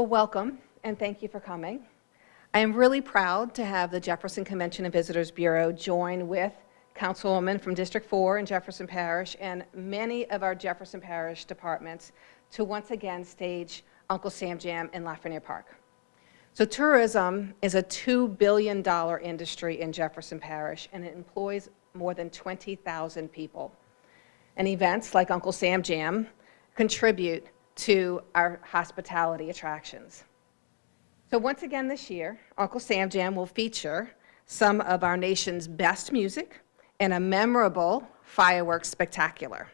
Well, welcome, and thank you for coming. I am really proud to have the Jefferson Convention and Visitors Bureau join with Councilwoman from District 4 in Jefferson Parish and many of our Jefferson Parish departments to once again stage Uncle Sam Jam in Lafreniere Park. So tourism is a $2 billion industry in Jefferson Parish, and it employs more than 20,000 people. And events like Uncle Sam Jam contribute to our hospitality attractions. So once again this year, Uncle Sam Jam will feature some of our nation's best music and a memorable fireworks spectacular.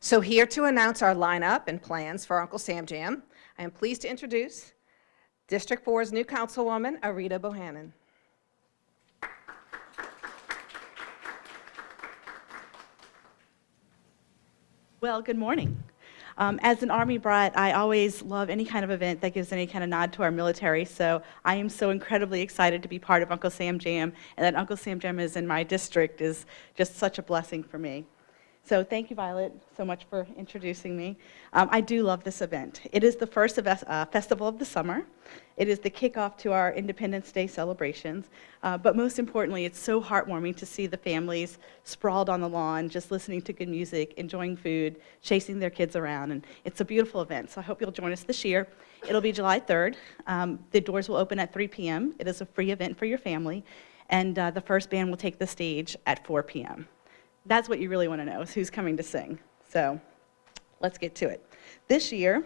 So here to announce our lineup and plans for Uncle Sam Jam, I am pleased to introduce District 4's new Councilwoman, Arita Bohannon. Well, good morning. As an Army brat, I always love any kind of event that gives any kind of nod to our military, so I am so incredibly excited to be part of Uncle Sam Jam, and that Uncle Sam Jam is in my district is just such a blessing for me. So thank you, Violet, so much for introducing me. I do love this event. It is the first festival of the summer. It is the kickoff to our Independence Day celebrations, but most importantly, it's so heartwarming to see the families sprawled on the lawn, just listening to good music, enjoying food, chasing their kids around, and it's a beautiful event, so I hope you'll join us this year. It'll be July 3rd. The doors will open at 3 p.m. It is a free event for your family, and the first band will take the stage at 4 p.m. That's what you really want to know, is who's coming to sing. So let's get to it. This year,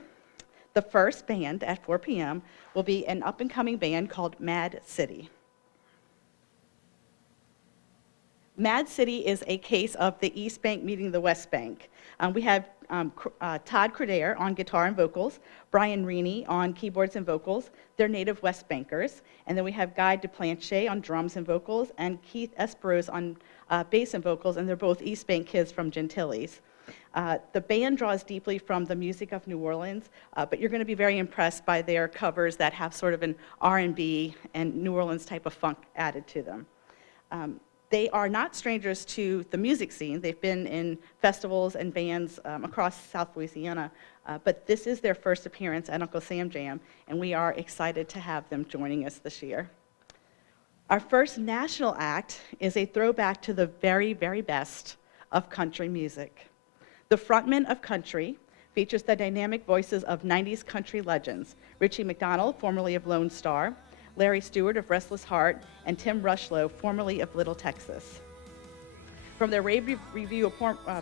the first band at 4 p.m. will be an up-and-coming band called Mad City. Mad City is a case of the East Bank meeting the West Bank. We have Todd Crudere on guitar and vocals, Brian Reaney on keyboards and vocals. They're native West Bankers. And then we have Guy DePlanche on drums and vocals, and Keith Esperos on bass and vocals, and they're both East Bank kids from Gentilles. The band draws deeply from the music of New Orleans, but you're going to be very impressed by their covers that have sort of an R&B and New Orleans type of funk added to them. They are not strangers to the music scene. They've been in festivals and bands across South Louisiana, but this is their first appearance at Uncle Sam Jam, and we are excited to have them joining us this year. Our first national act is a throwback to the very, very best of country music. The Frontmen of Country features the dynamic voices of 90s country legends, Richie McDonald, formerly of Lone Star, Larry Stewart of Restless Heart, and Tim Rushlow, formerly of Little Texas. From their rave review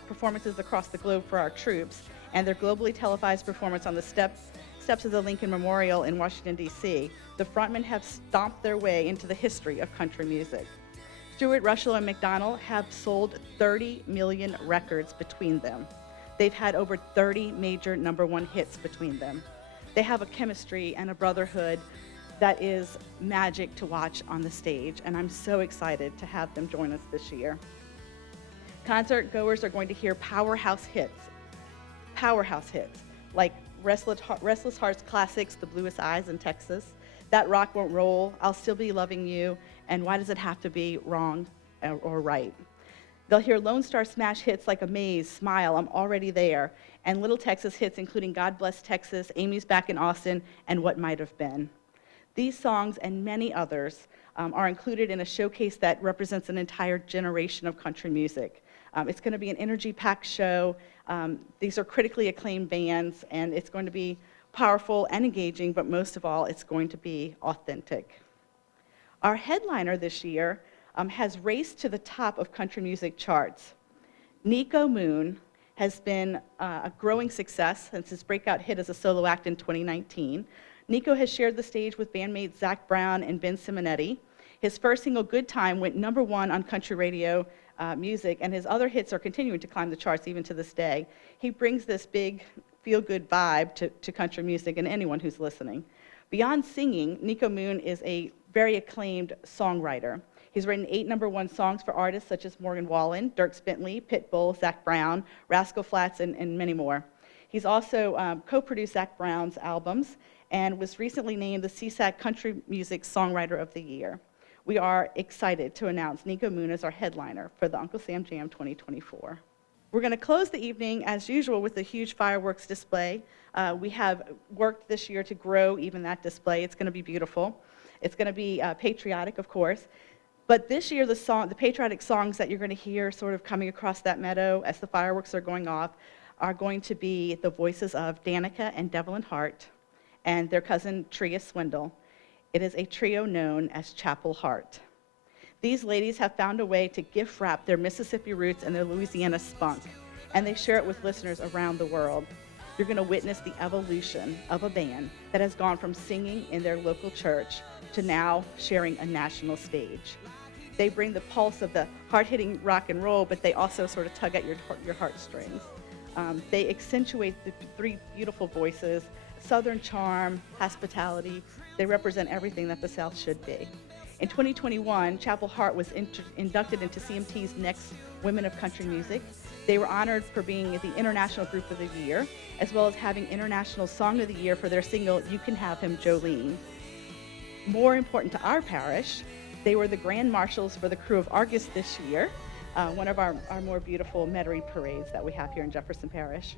performances across the globe for our troops and their globally televised performance on the steps of the Lincoln Memorial in Washington, D.C., the frontmen have stomped their way into the history of country music. Stewart, Rushlow, and McDonald have sold 30 million records between them. They've had over 30 major #1 hits between them. They have a chemistry and a brotherhood that is magic to watch on the stage, and I'm so excited to have them join us this year. Concert goers are going to hear powerhouse hits like Restless Heart's classics, The Bluest Eyes in Texas, That Rock Won't Roll, I'll Still Be Loving You, and Why Does It Have to Be Wrong or Right? They'll hear Lone Star smash hits like Amaze, Smile, I'm Already There, and Little Texas hits including God Bless Texas, Amy's Back in Austin, and What Might Have Been. These songs and many others are included in a showcase that represents an entire generation of country music. It's going to be an energy-packed show. These are critically acclaimed bands, and it's going to be powerful and engaging, but most of all, it's going to be authentic. Our headliner this year has raced to the top of country music charts. Niko Moon has been a growing success since his breakout hit as a solo act in 2019. Niko has shared the stage with bandmates Zach Brown and Ben Simonetti. His first single, Good Time, went #1 on country radio music, and his other hits are continuing to climb the charts even to this day. He brings this big, feel-good vibe to country music and anyone who's listening. Beyond singing, Niko Moon is a very acclaimed songwriter. He's written 8 #1 songs for artists such as Morgan Wallen, Dierks Bentley, Pitbull, Zach Brown, Rascal Flatts, and many more. He's also co-produced Zach Brown's albums and was recently named the CSAC Country Music Songwriter of the Year. We are excited to announce Niko Moon as our headliner for the Uncle Sam Jam 2024. We're going to close the evening, as usual, with a huge fireworks display. We have worked this year to grow even that display. It's going to be beautiful. It's going to be patriotic, of course. But this year, the patriotic songs that you're going to hear sort of coming across that meadow as the fireworks are going off are going to be the voices of Danica and Devlin Hart and their cousin Tria Swindle. It is a trio known as Chapel Hart. These ladies have found a way to gift wrap their Mississippi roots and their Louisiana spunk, and they share it with listeners around the world. You're going to witness the evolution of a band that has gone from singing in their local church to now sharing a national stage. They bring the pulse of the hard-hitting rock and roll, but they also sort of tug at your heartstrings. They accentuate the three beautiful voices, Southern charm, hospitality. They represent everything that the South should be. In 2021, Chapel Hart was inducted into CMT's Next Women of Country Music. They were honored for being the International Group of the Year, as well as having International Song of the Year for their single, You Can Have Him, Jolene. More important to our parish, they were the Grand Marshals for the Crew of Argus this year, one of our more beautiful Metairie parades that we have here in Jefferson Parish.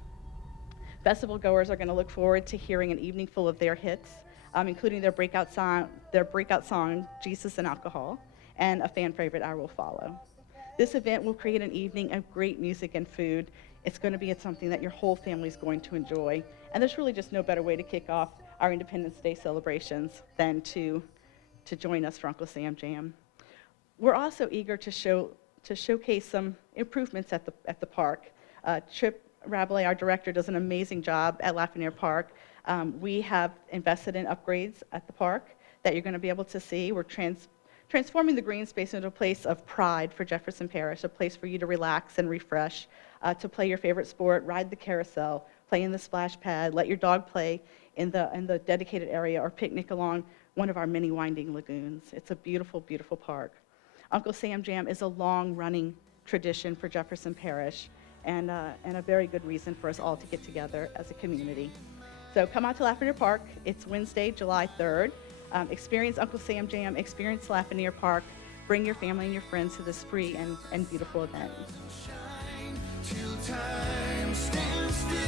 Festival goers are going to look forward to hearing an evening full of their hits, including their breakout song, Jesus and Alcohol, and a fan favorite, I Will Follow. This event will create an evening of great music and food. It's going to be something that your whole family is going to enjoy. And there's really just no better way to kick off our Independence Day celebrations than to join us for Uncle Sam Jam. We're also eager to showcase some improvements at the park. Trip Rabelais, our director, does an amazing job at Lafreniere Park. We have invested in upgrades at the park that you're going to be able to see. We're transforming the green space into a place of pride for Jefferson Parish, a place for you to relax and refresh, to play your favorite sport, ride the carousel, play in the splash pad, let your dog play in the dedicated area, or picnic along one of our many winding lagoons. It's a beautiful, beautiful park. Uncle Sam Jam is a long-running tradition for Jefferson Parish, and a very good reason for us all to get together as a community. So come out to Lafreniere Park. It's Wednesday, July 3rd. Experience Uncle Sam Jam, experience Lafreniere Park. Bring your family and your friends to this free and beautiful event. Shine till time stands still.